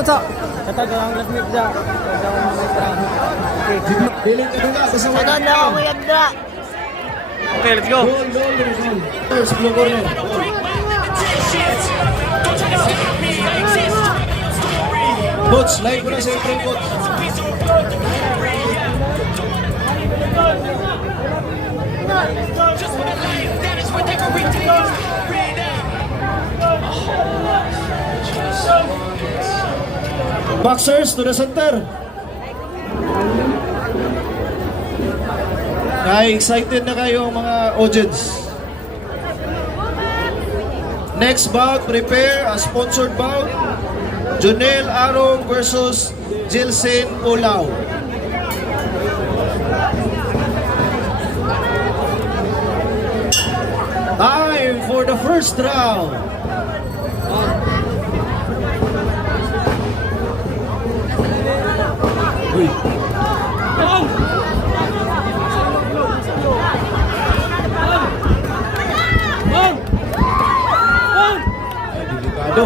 Katagal ang last minute dyan. Piling ka nila. Ano na ako yagda? Okay, let's go. First, blue corner. Coach, live ko na sa intro, coach. Boxers to the center. Excited na kayo mga audience. Next bout, prepare a sponsored bout. Jonel Arong versus Jilsen Olaw. Time for the first round. Uy. Ay, delikado.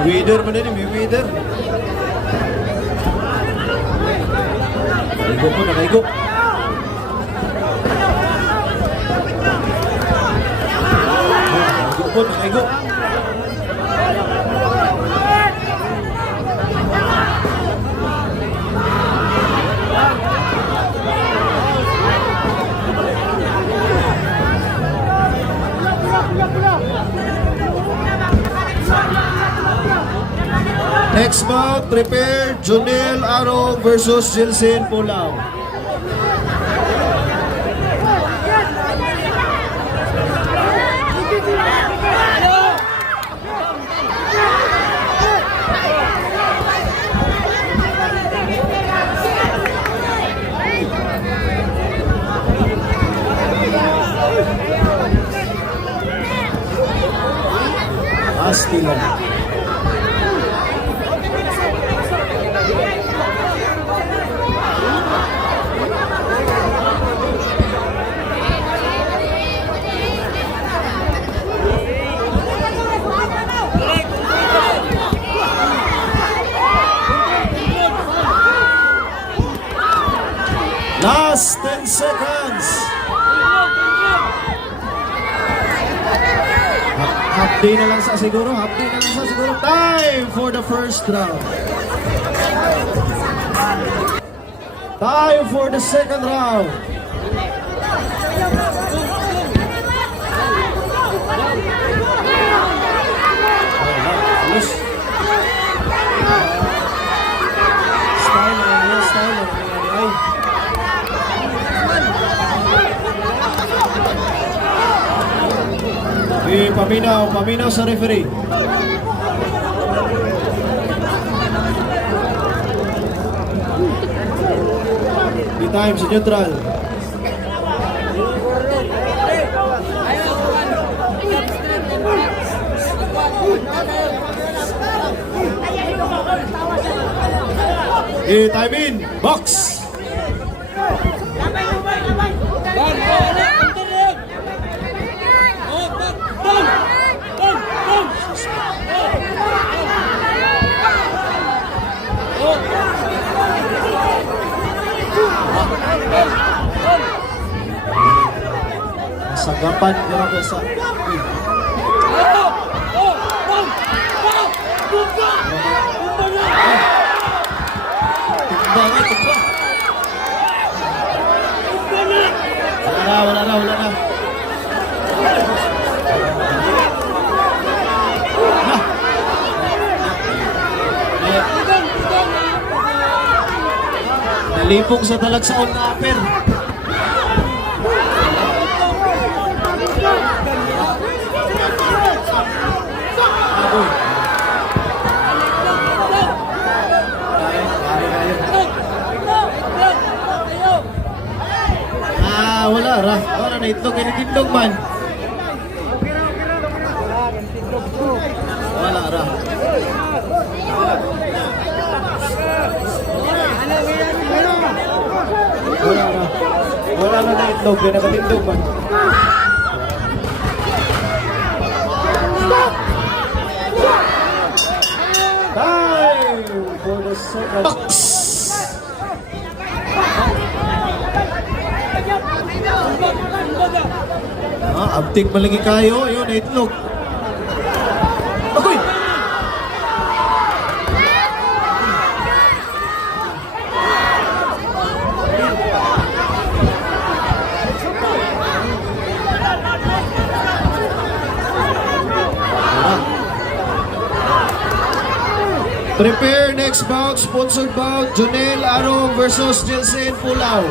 Mayweather man din, Mayweather. Nakaigo po, nakaigo. Nakaigo po, nakaigo. Next bout, prepare Jonel Arong versus Jilsen Olaw. Asti lang. Last 10 seconds. Half day na lang sa siguro. Half day na lang sa siguro. Time for the first round. Time for the second round. Paminaw sa referee. Time sa neutral. Time in. Box. Sagapan grabe sa wala na. Nalipong sa talagsaon na aper. Wala na itlog, kinitindog man. Wala ra. Wala na. Wala na na itlog. Yan nakatindog man. Time for the second box. Abtik malagi kayo. Ayun, itlog. Akoy! Prepare next bout, sponsored bout, Jonel Arong versus Jelsen Pulao.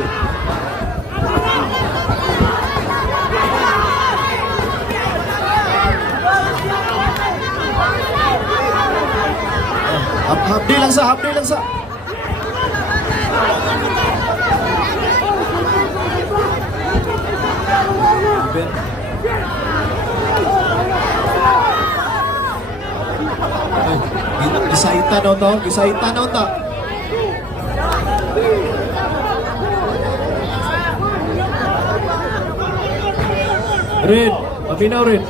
Hapdi lang sa, hapdi lang sa. Gisaitan o to, gisaitan o to. Red, paminaw red.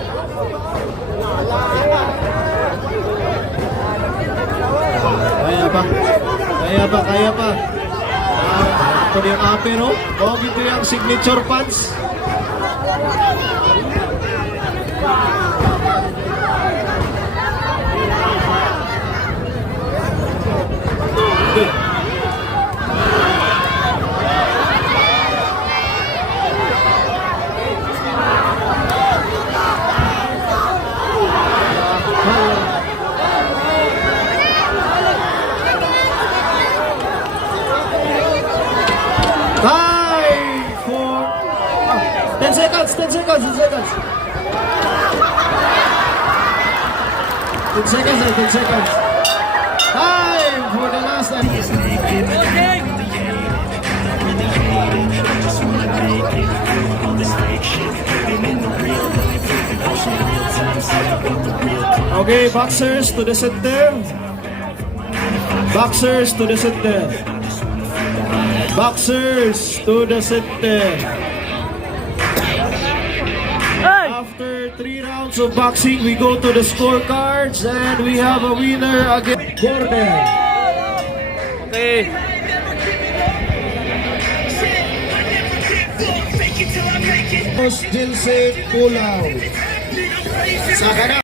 Kaya pa, kaya pa, kaya pa. Ito yung ape, no? O, ito yung signature pants. Time for 10 seconds, 10 seconds, 10 seconds. 10 seconds, 10 seconds. Time for the last Okay, boxers to the center. Boxers to the center. Boxers to the center. After 3 rounds of boxing, we go to the scorecards and we have a winner again. Gordon. Okay. Jelsen Pulao. Sa kanan.